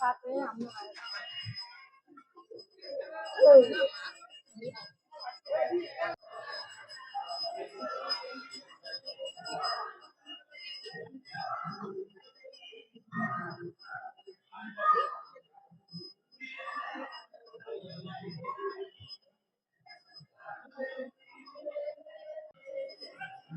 பார்த்தேன் அம்மா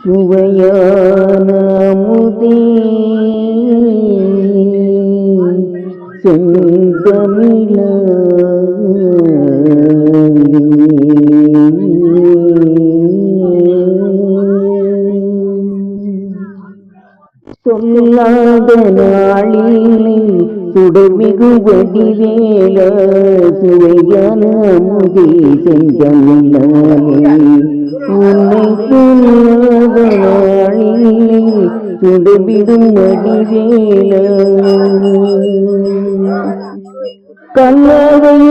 சுவையான முதே செந்தமிழ சொல்லாத நாளிலே சுடமிகு வடிவேல சுவையான அமுதே செஞ்சமிழாலே உன்னை சொல்லாத நாளிலே சுடமிடும் வடிவேல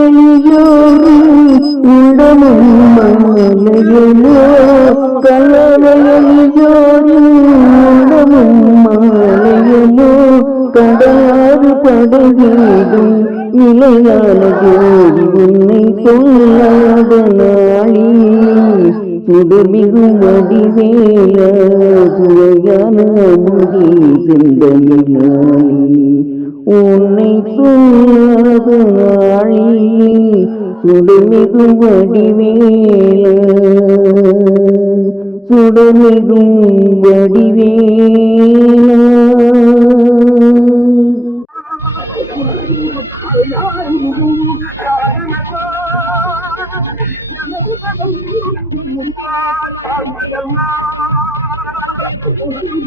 கல்லவையோரும் உடமும் மாலையமோ கல்லவையோரும் உடமும் மாலையமோ கடாறு படகேடும் நிலையான ஜோடி உன்னை சொல்லாத நாளி சுடமிகும் வடிவேல சுவையான முடி செந்தமிழாளி உன்னை சொல்லாத நாளி சுடமிகும் வடிவேல சுடமிகும் வடிவேல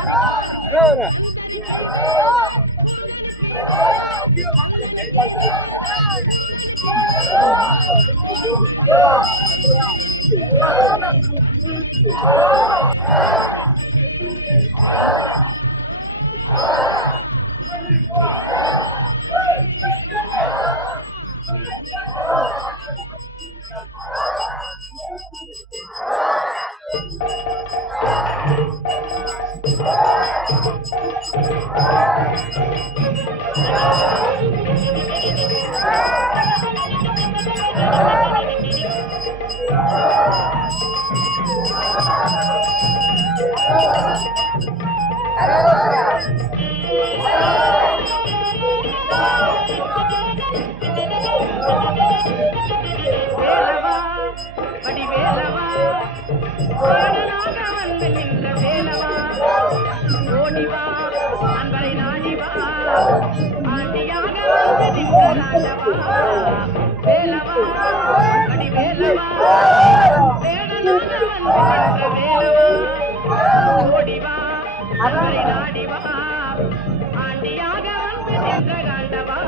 Eura! Eura! ஆண்டியாக வந்து நின்ற காண்டவா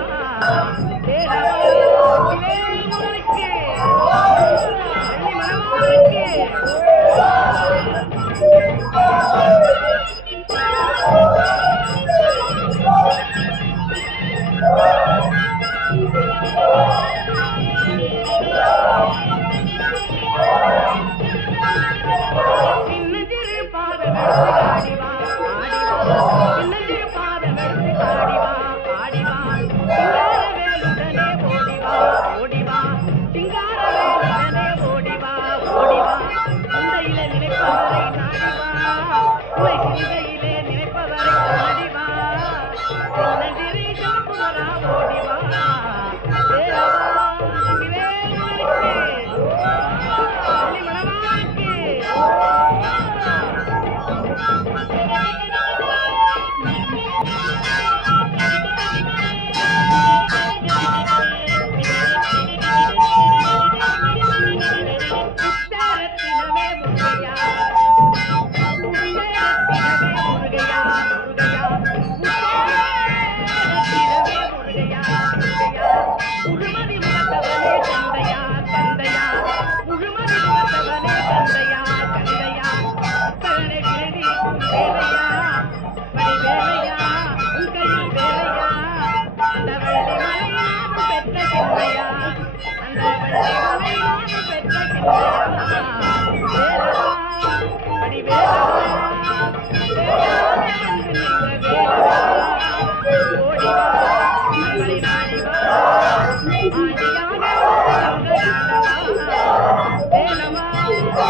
வேலவா ஓடிவா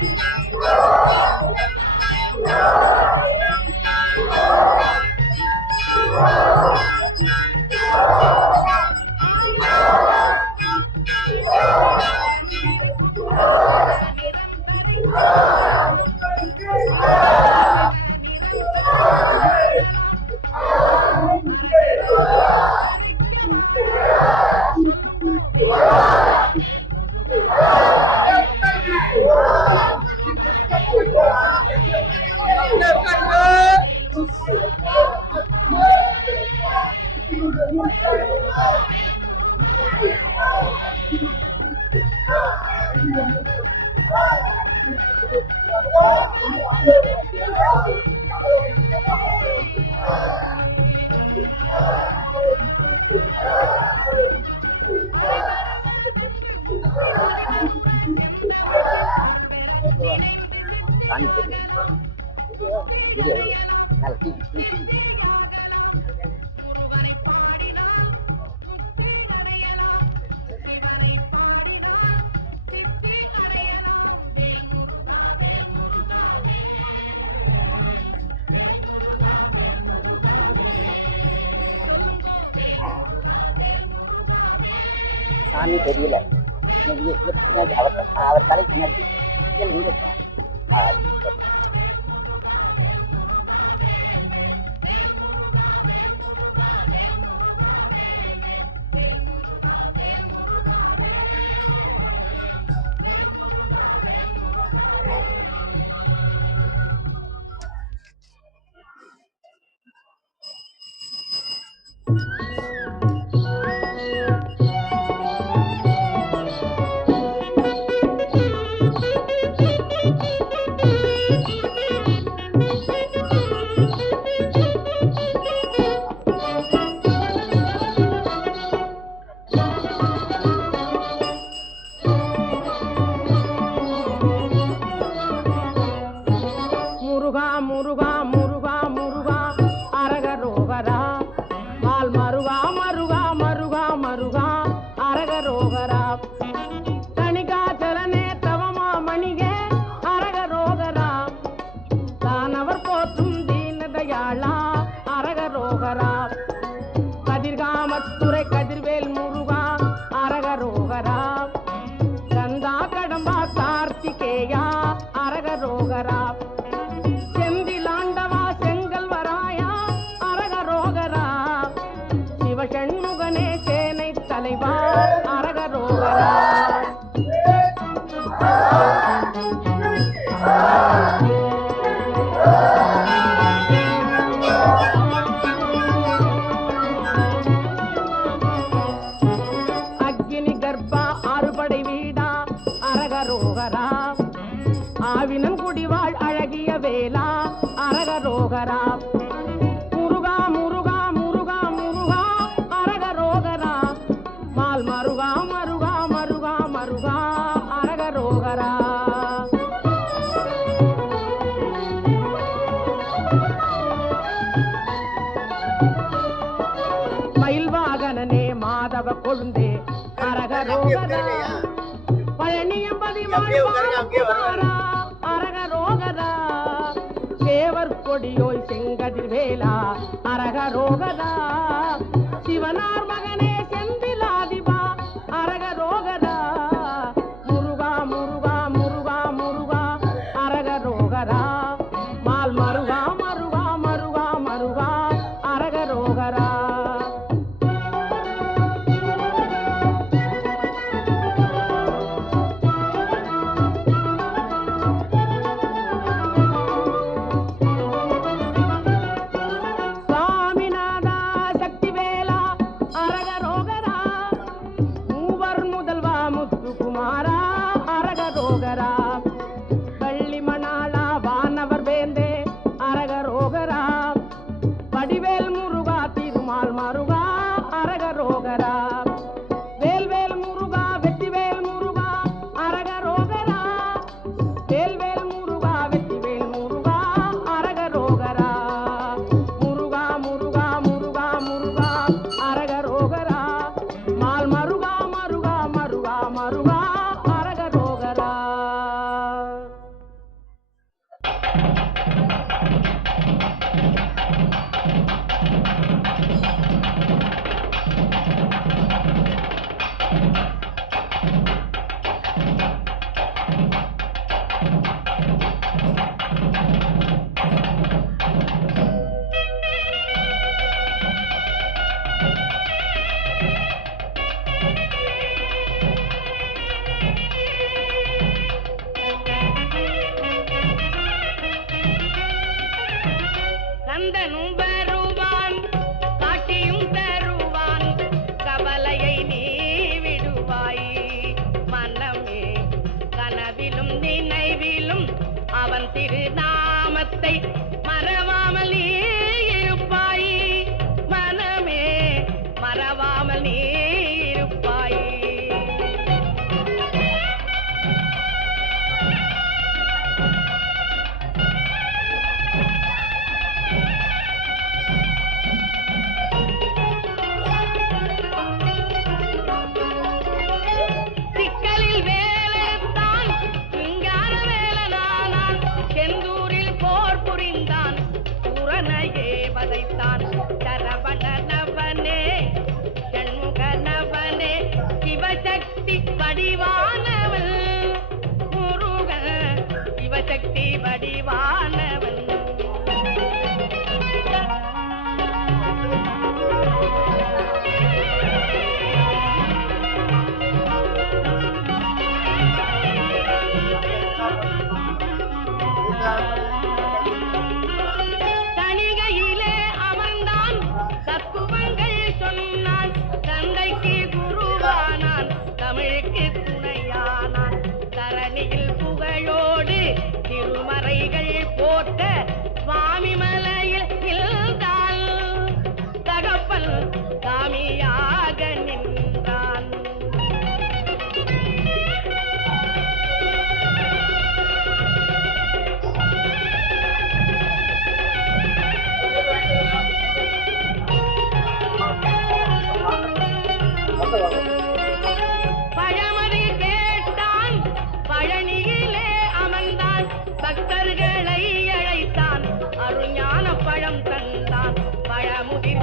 Thank you. है சாமி தெரியல. அவர் தலை பின்னாடி. lugar பழனியம்பதி அரகரோகதா. சேவர் கொடியோய் செங்கதிர் வேலா. அரகரோகதா.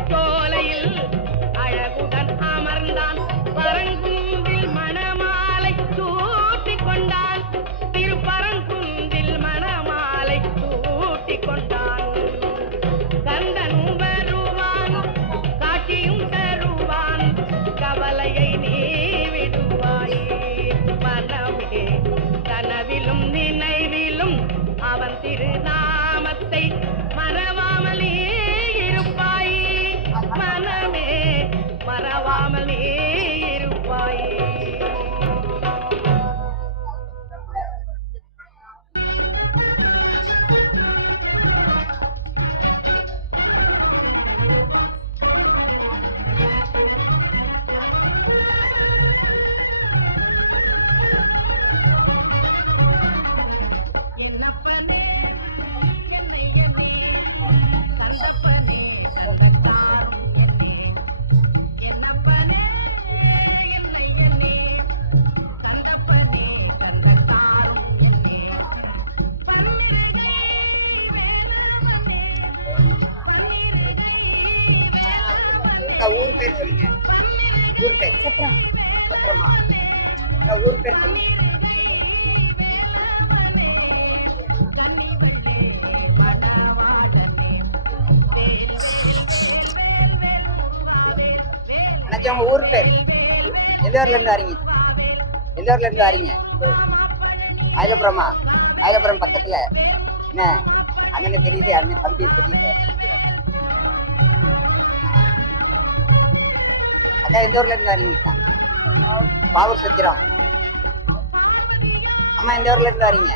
போல அண்ணாச்சி உங்க ஊர் பேர் எந்த ஊர்ல இருந்து வரீங்க? எந்த ஊர்ல இருந்து வரீங்க? மயிலப்புறமா அயிலபுரம் பக்கத்துல. என்ன? அண்ணன் தெரியுது அண்ணன் தம்பி தெரியுது. அக்கா எந்த ஊர்ல இருந்து வரீங்க? பாவூர் சத்திரம். அம்மா எந்த ஊர்ல இருந்து வரீங்க?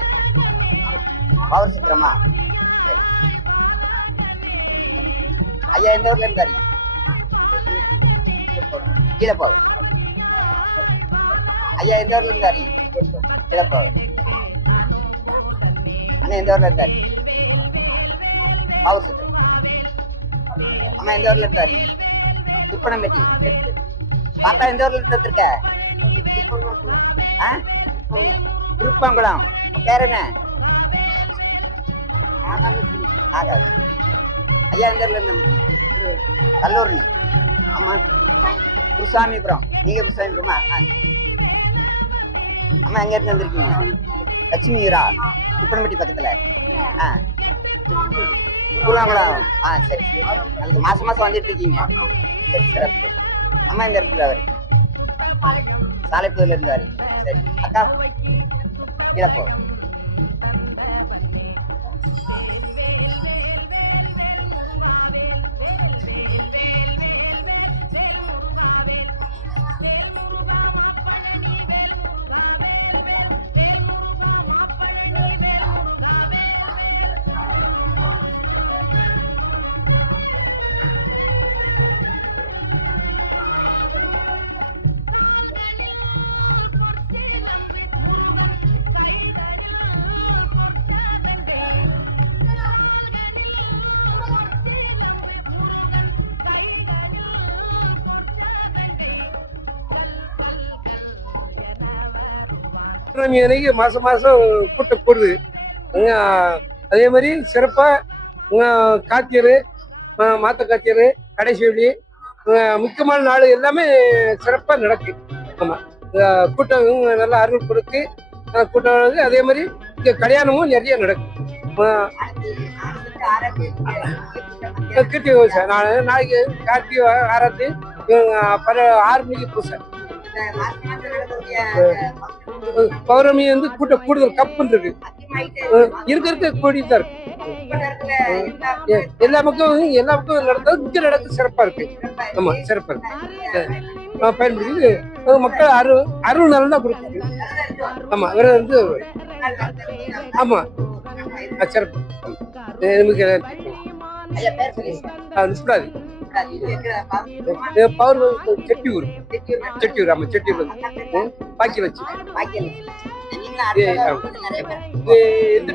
பாவூர் சத்திரமா? ஐயா எந்த ஊர்ல இருந்து வரீங்க? கீழே போகும் ஐயா எந்த ஊர்ல இருந்தாரு வரீங்க கீழே போகும் அண்ணா எந்த ஊர்ல இருந்தாரு வரீங்க பாவூர் சத்திரம் அம்மா எந்த ஊர்ல இருந்தாரு திருப்பணம்பட்டி பாப்பா எந்த ஊர்ல இருந்து வந்திருக்க ஆ திருப்பாங்குளம் பேர் என்ன ஆகாஷ் ஐயா எந்த ஊர்ல இருந்து வந்திருக்கீங்க கல்லூரணி ஆமா குருசாமிபுரம் நீங்க குருசாமிபுரமா ஆ. அம்மா எங்க இருந்து வந்திருக்கீங்க? லட்சுமியூரா? குப்பனம்பட்டி பக்கத்துல? ஆ. கூலாங்குளம் ஆ சரி சரி. அதுக்கு மாசம் மாசம் வந்துட்டு இருக்கீங்க. சரி சிறப்பு. அம்மா இந்த இடத்துல வரீங்க சாலைப்புதுல இருந்து வரீங்க சரி அக்கா கீழே போ. பௌர்ணமி அன்னைக்கு மாசம் மாசம் கூட்டம் கூடுது. அதே மாதிரி சிறப்பாக காத்தியர் மாத்த காத்தியர் கடைசொல்லி முக்கியமான நாள் எல்லாமே சிறப்பாக நடக்கும் ஆமாம் கூட்டம் நல்லா அருள் கொடுத்து கூட்டம் நடக்குது. அதே மாதிரி இங்கே கல்யாணமும் நிறைய நடக்கும் அஹ் கீர்த்தி சார். நான் நாளைக்கு கார்த்திகை ஆராத்தி பல ஆறு மணிக்கு பூசை பௌர்ணமி வந்து கூட்டம் கூடுதல் கப்புன்னு இருக்கு இருக்க இருக்க கூடி தான் இருக்கு. எல்லா மக்களும் எல்லா மக்களும் நடந்தது இங்க நடக்கு சிறப்பா இருக்கு. ஆமா சிறப்பா இருக்கு. பயன்படுத்தி மக்கள் அருள் அருள் நலன் தான் கொடுக்குது. ஆமா வேற வந்து ஆமா சிறப்பு. அஹ் நமக்கு பவர் செட்டியூர் செட்டியூர் ஆமா செட்டியூர் பாக்கி வச்சு. எந்த